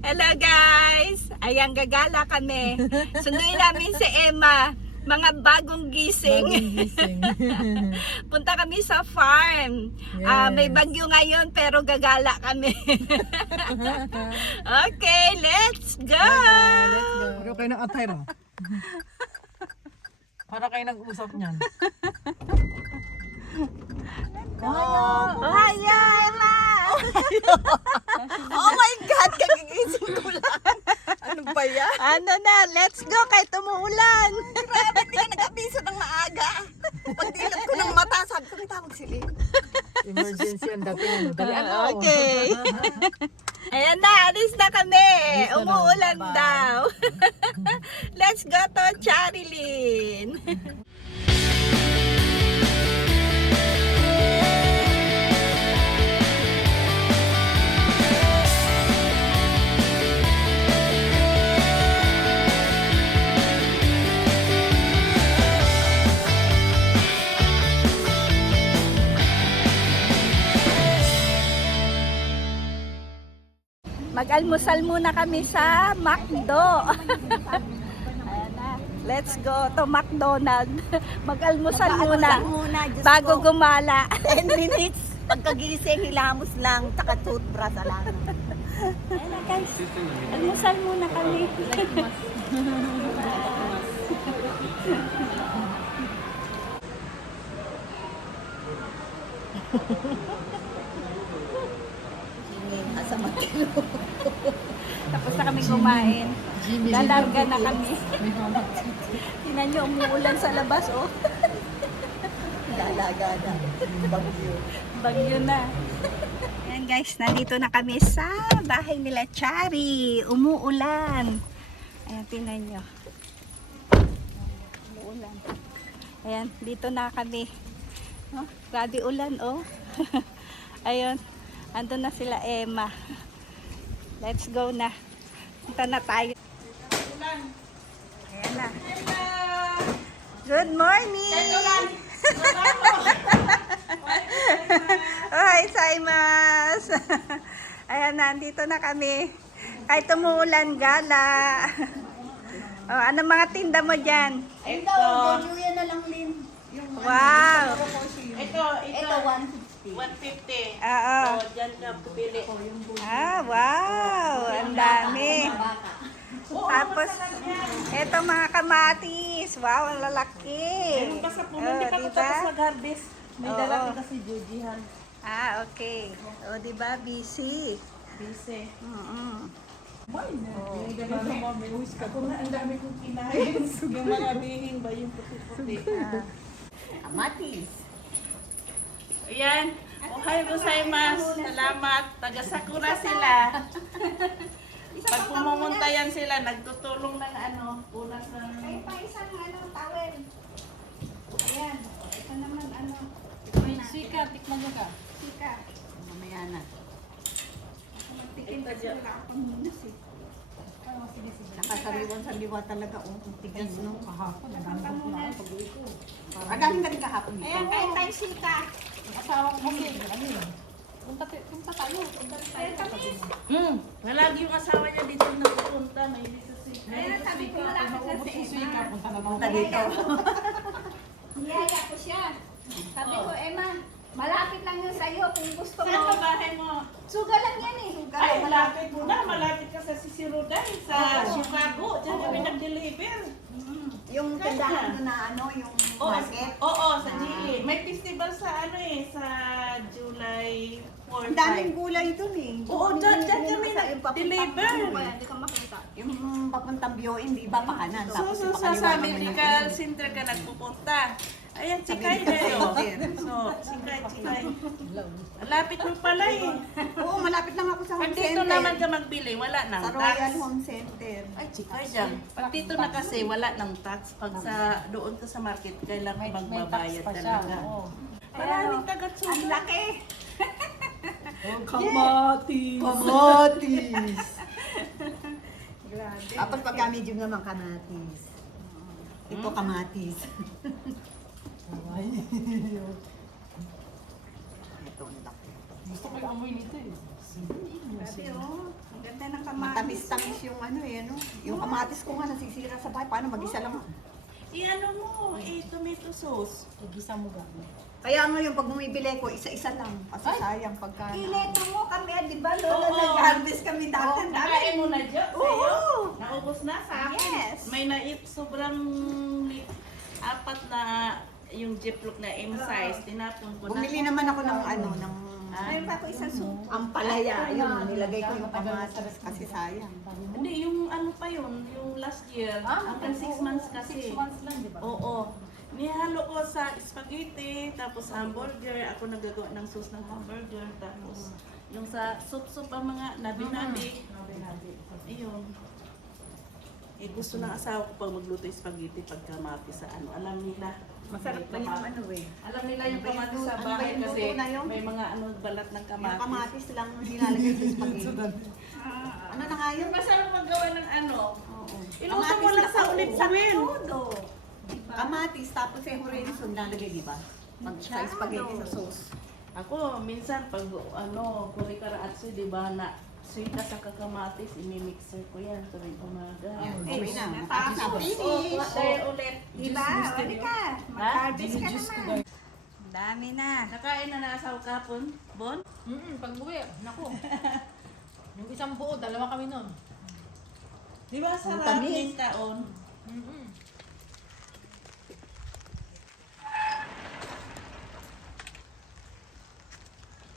Hello guys! Ayan, gagala kami. Sunduin namin si Emma. Mga bagong gising. Bagong gising. Punta kami sa farm. Yes. May bagyo ngayon pero gagala kami. Okay, let's go! Let's go. Para kayo ng attire, oh. Para kayo nag-usap niyan. Hi, Emma! Oh my God! Kagigising ko lang. Ano ba yan? Ano na, let's go kahit umuulan. Grabe, hindi ka nag-abiso ng maaga. Pagdilap ko ng mata, sabi ko, may tawag si Lynn. Emergency ang dating. Dalian mo. Okay. Ayan na, alis na kami. Alis na na. Umuulan Bye-bye. daw. Let's go to Charilyn. Mag-almusal muna kami sa McDo. Ayan na. Let's go to McDonald's. Mag-almusal muna Diyos bago ko. gumala. 10 minutes. Pagkagising, hilamos lang, taka toothbrush lang. Ayan na guys. Almusal muna kami. Sa makilo. Tapos na kami kumain. Jimmy. Lalarga na kami. May hamak. Tingnan nyo, umuulan sa labas, oh. Gala-gala. Bagyo. Bagyo na. Ayan guys, nandito na kami sa bahay nila Chari. Umuulan. Ayan, tingnan nyo. Umuulan. Ayan, dito na kami. Oh, grabe ulan, oh. Ayun, andun na sila Emma. Let's go na. Punta na tayo. Ayan na. Good morning! Hi, Saimas! Ayan, nandito na kami. Kahit umuulan, gala. Oh, ano mga tinda mo dyan? Ito, Julia na lang, Lynn. Yung Wow! Ito, ito 150. 150. Oo. O, dyan ka pupili. Ah, wow! Ang dami. Tapos, eto mga kamatis. Wow, ang lalaki. Meron pa sa puno, Oh, hindi pa ako diba? tapos mag-harvest. May Oo. dala ko kasi Jujihan. Ah, okay. O, diba? Busy. Busy. Mm-mm. Ganito mo, may wish ka. Kung ang dami kong kinain. Yung mga bihing ba, yung puti-puti. Amatis. Ayan. Ohay gozaimasu. Salamat. Taga Sakura sila. Pag pumunta yan sila, nagtutulong ng ano, punas ng... Ay, pa isang towel. Ayan. Ito naman Sika, tikman niyo ka. sika. Mamaya na. Magtikim kasi wala akong munas eh. Nakasaliwan-saliwa talaga. Oh, tigas, no? Kahapon. Punta muna. Agaling ka rin kahapon dito. Ayan, kain tayo sika. Asawa ko kasi. Ano yun? Punta tayo. Ayan, tamis. Malagi yung asawa niya dito nagpupunta. May dito si... Ayan, sabi ko malapit na si Emma. Punta na Punta dito. Niyaya ko siya. Sabi ko, Emma, malapit lang yun sa'yo kung gusto Saan mo. ba bahay mo? Suga lang yan eh. Ay, malapit mo na. Malapit ka sa Sisiruday, sa Chicago. Diyan kami nag-deliver. Yung tindahan mo na ano, yung market. Oo, sa GE. May festival sa ano eh, sa July 4, Ang daming gulay dun eh. Oo, dyan kami Yung papuntang- nag-deliver. Hindi ka makita. Yung papuntang Biyoin, di ba pakanan? So, yung sa pakaliwa naman medical yung- center ka nagpupunta. Ayan, Sa Chikay medical na yun. center. So, Chikay. Lapit mo pala eh. Oo, malapit lang ako sa Pag home dito center. naman ka magbili, wala nang Sa tax. Royal Home Center. Ay, Chikay dyan. Pag dito na kasi, wala nang tax. Pag sa doon ka sa market, kailangan magbabayad talaga. Maraming Ang taga-tsuga. laki. Kamatis. Kamatis! Grabe. Tapos pagka medium naman kamatis. Ito kamatis. Ito ang laki. Gusto ko yung amoy nito eh. Grabe oh. Ang ganda ng kamatis. Matamis-tamis yung ano eh, ano. Yung kamatis ko nga nasisira sa bahay. Paano mag-isa lang? I-ano mo, tomato sauce. Igisa mo gamit. Kaya ngayon, pag bumibili ko, isa-isa lang. Kasi sayang pagka... Ileto mo kami, di ba, Lola? Oo. Nag-harvest kami dati. Ang dami. Nakain mo na dyan Oo. sa'yo? Naubos na sa akin. Yes. May sobrang 4 na yung Ziploc na M size, tinapon ko na. Bumili naman ako ng ano, ng... Mayroon pa ako isang suko. Ang palaya, yun, nilagay ko yung kamatis kasi sayang. Hindi, yung ano pa yun, yung last year, hanggang 6 months kasi. 6 months lang, di ba? Oo. Nihalo ko sa spaghetti, tapos hamburger. Ako nagagawa ng sauce ng hamburger. Tapos yung sa soup-soup ang mga nabi-nabi. Ayun. Eh, gusto ng asawa ko pag magluto yung spaghetti pagka mati sa ano. Alam nila. Masarap na yung ano eh. Alam nila yung Ano ba yung kamatis sa ano ba bahay yung kasi luto na yun? may mga ano balat ng Yung kamatis. kamatis lang nilalagay sa spaghetti. Ano na nga yun? Masarap magawa ng ano. Oo. Iluto mo lang sa ulit-ulit. Todo. Kamatis, tapos yung horizon nilalagay, di ba? Pag sa spaghetti sa sauce. Ako, minsan pag ano, kuri karaatsu, di ba, na sweet na sa kakamatis, imimixer ko yan tuwing umaga. Yan, Eh, okay na. natapos. Matapos na. Oh, tayo ulit. Diba? Wali ka. Mag-harvest ka naman. Ang dami na. Nakain na nasa kapon, Bon? Pag uwi, naku. Yung isang buo, 2 kami nun. Di ba sarap tamis. yung kaon?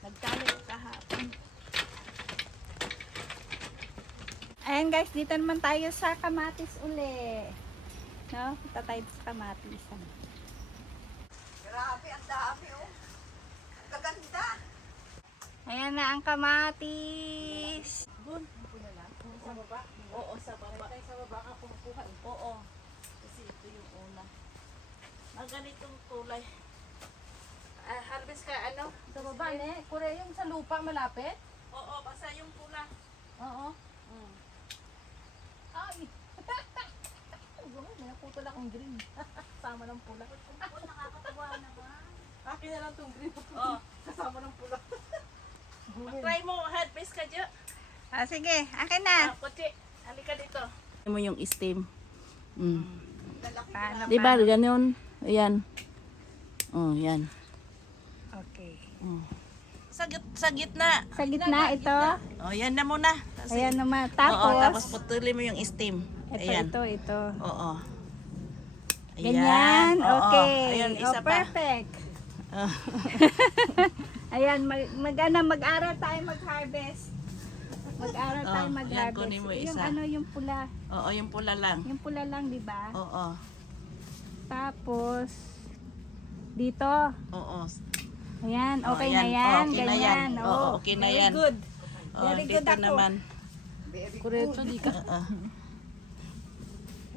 Nagtalo kahapon. Ayan guys, dito naman tayo sa kamatis uli. No? Punta tayo sa kamatisan. Grabe, ang dami oh. Ang gaganda. Ayan na ang kamatis. Bon? Sa baba? Oo, sa baba. Sa baba ka kumukuha eh. Oo. Kasi ito yung una. Ang ganitong kulay. Harvest ka ano? Sa baba, ne? Kure yung sa lupa malapit? Oo, basta yung pula. Oo. Ay! May putol akong green. Kasama ng pula. Nakakatawa naman. Akin na lang itong green. Oo. Kasama ng pula. Try mo, harvest ka dyan. Ah, sige, akin na. Kutsi, halika dito. Mo yung steam. Mm. Paano, Di ba, ganun? Ayan. Oh, yan. Okay. Mm. Sa gitna. Sa gitna ito. Oh, yan na muna. Kasi, Ayan naman. Oo, Tapos, tapos putulin mo yung steam. Ayan. ito. Oo. Ayan. Ganyan. Oo. Okay. Ayan, isa Oh, pa. perfect. Oh. Ayan, mag-aral tayo mag-harvest. Mag-aral tayo yan, mag-harvest. kunin mo Yung isa. ano, yung pula. Oo, yung pula lang. Yung pula lang, di ba? Oo. Tapos, dito. Oo. Ayan, Oh, okay ayan. na yan. Okay na Ganyan. yan. Oo, okay na yan. Very good. Oh, Very good dito ako. naman. Kureto, di ka. Oo.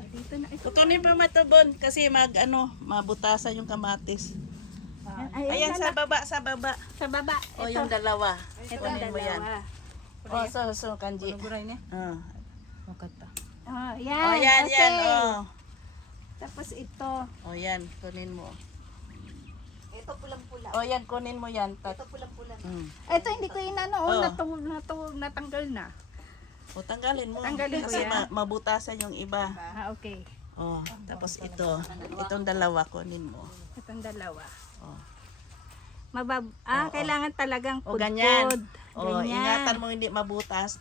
Dito na. Ito. Putulin pa matubon kasi mabutasan yung kamatis. Ayan, sa baba. Sa baba. O, Ito. yung dalawa. Ito Kunin mo yan. dalawa. O, so, kanji. Guray ne? Oh. Makata. Oh, Oh, yan. yan, okay. yan. Oh. Tapos ito. O, yan. Kunin mo. Ito pulang-pula. O, yan. Kunin mo yan. Ito pulang-pula. Ito hindi ko inano. Oh. Natanggal na. O, tanggalin mo. Tanggalin ko kasi yan. mabutasan yung iba. Ah, okay. O, tapos ito. Itong dalawa, kunin mo. Itong dalawa. O. Kailangan talagang O, pudpud. ganyan. O, Ganyan. ingatan mo hindi mabutas.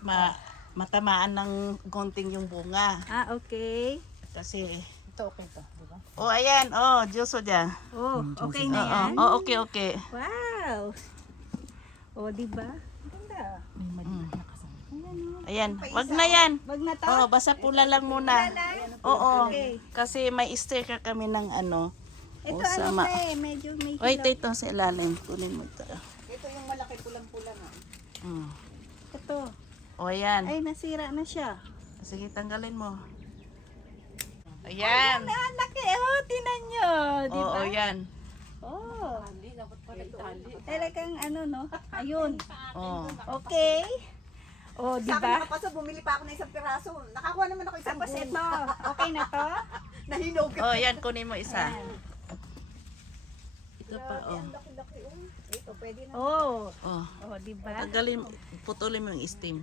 Matamaan ng konting yung bunga. Ah, okay. Kasi, Ito okay to, di ba? o, ayan. O, Diyos o dyan. Oh, okay na Oo. yan. O, okay, okay. Wow. Oh, di ba? Ganda. Ayan. Wag na yan. Wag na to. Oo, basta pula lang muna. Oo. Okay. Kasi may sticker kami ng ano. Ito O, ano sama. pa eh, medyo may Wait, hilaw. ito sa ilalim. Kunin mo ito. Ito yung malaki pulang-pula nga. Mm. Ito. O, ayan. Ay, nasira na siya. Sige, tanggalin mo. Ayan. Ang laki. Oh, tinan nyo. Di ba? Oo, yan. Oh. Tali, dapat pala itali. Talagang ano, no? Ayun. Oo. Okay. Oh, di Sa akin ba? nakapasa, bumili pa ako ng isang piraso. Nakakuha naman ako isang Tapos buo. ito. Okay na to? Nahinog. Oh, yan. Kunin mo isa. Ayan. Ito pa, oh. Ang laki-laki oh. Ito, pwede na. Oh. Oh. Oh, di ba? Tanggalin, putulin mo yung steam.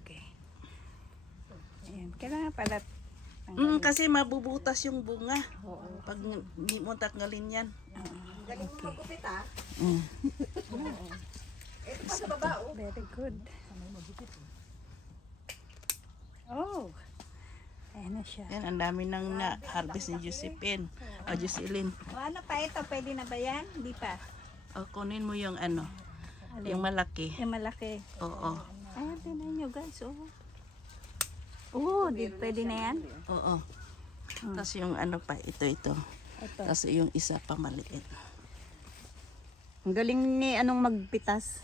Okay. Kailangan pala. Kasi mabubutas yung bunga. Pag hindi mo tanggalin yan. Galing mo magupit ah. Mm. Ito pa sa baba oh. Very good. Oh. Ayan na siya. Yan, ang dami nang na-harvest ni Josephine. O, Jocelyn. O, ano pa ito? Pwede na ba yan? Hindi pa. O, kunin mo yung ano, yung malaki. Yung malaki. Oo. Ayan, tinan nyo guys. Oh. Oh, pwede na yan? Oo. Tapos yung ano pa, ito. Ito. Tapos yung isa pa maliit. Ang galing ni anong magpitas.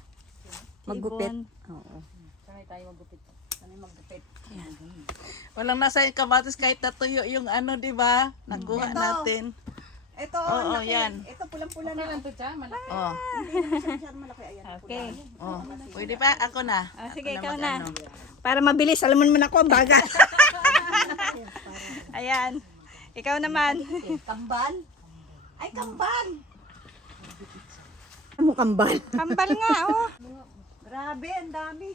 Maggupit. Ibon. Oo. Sanay tayo magupit. Sanay magupit. Walang nasa yung kamatis kahit natuyo yung ano, di ba? Nakuha Ito. natin. Ito, Oo, laki. yan. Ito pulang-pula Okay na. lang to, Cha. Malaki. Oh. Hindi naman siya masyadong malaki. Ayan. Okay. Oh. Pwede pa? Ako na. Ah, sige, Ako ikaw mag-ano. na. Para mabilis, alam mo naman ako, ang bagal. Ayan. Ikaw naman. Kambal? Ay, kambal! Ano kambal? Kambal nga, oh. Grabe, ang dami.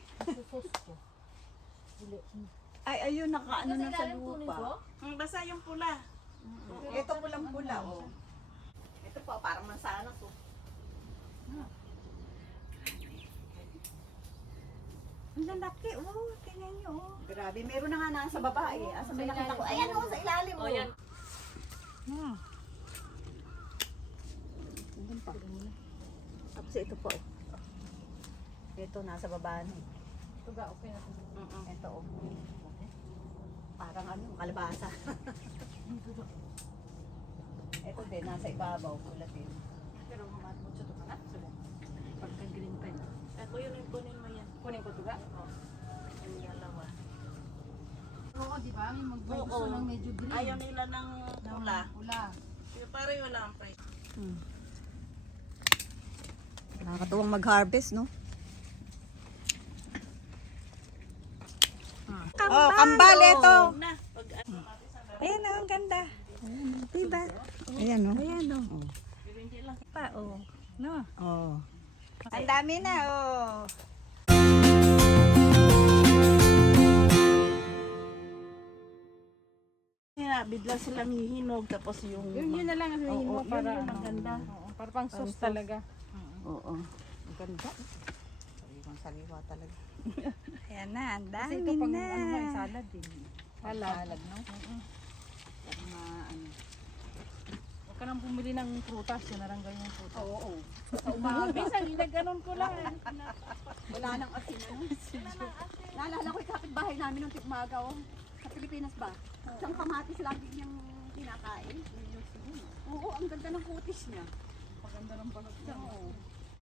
Ay, ayun, nakaano na sa lupa. Basta yung pula. Ito pulang-pula, oh. Ito pa, parang mansanas, oh. Ang lalaki, oh. Tingnan nyo, oh. Grabe, meron na nga nasa baba, eh. Asa may nakita ko. Ayan, oh, sa ilalim, oh. Hmm. Andun pa. Tapos ito pa, oh. Ito, nasa baba na, eh. Ito ga, okay na to. Ito, oh. Parang ano, kalabasa. Ito din, nasa ibabaw, pula din. Pero mucho to ka. Pagka green pa yun. Ako yun yung kunin mo yan. Kunin ko to ga. Yung dalawa. Oo, di ba? May Oo. gusto ng medyo green. Ayaw nila ng pula. Pula. Kaya pareho lang ang price. Nakakatuwang mag-harvest, no? Kambal, Oh, kambal ito. Na, pag ano, Ayan, oh, ang ganda. Diba? Ayan, no? Ayan, oh. Pa, oh. No. Oh. Ang dami na, oh. kaya bigla silang hihinog tapos yung... Yun na lang ang sabihin mo Oo, para yun ang ano. ganda. Oo, para pang sauce talaga. Oo. Ang ganda. Sariwang-sariwa talaga. Ayan na, ang Kasi dami ito pang na. ano nga, salad din. Salad, no? Huwag ka nang bumili ng prutas, yun na lang ganyan yung prutas. Oo. Sa umaga. Minsan, ginaganon ko lang. Wala nang asin, ano? Naalala ko yung kapitbahay namin nung umaga, oh. Sa Pilipinas ba? Isang kamatis lagi niyang kinakain. Oo, ang ganda ng kutis niya. Paganda ng balot niya. Oo.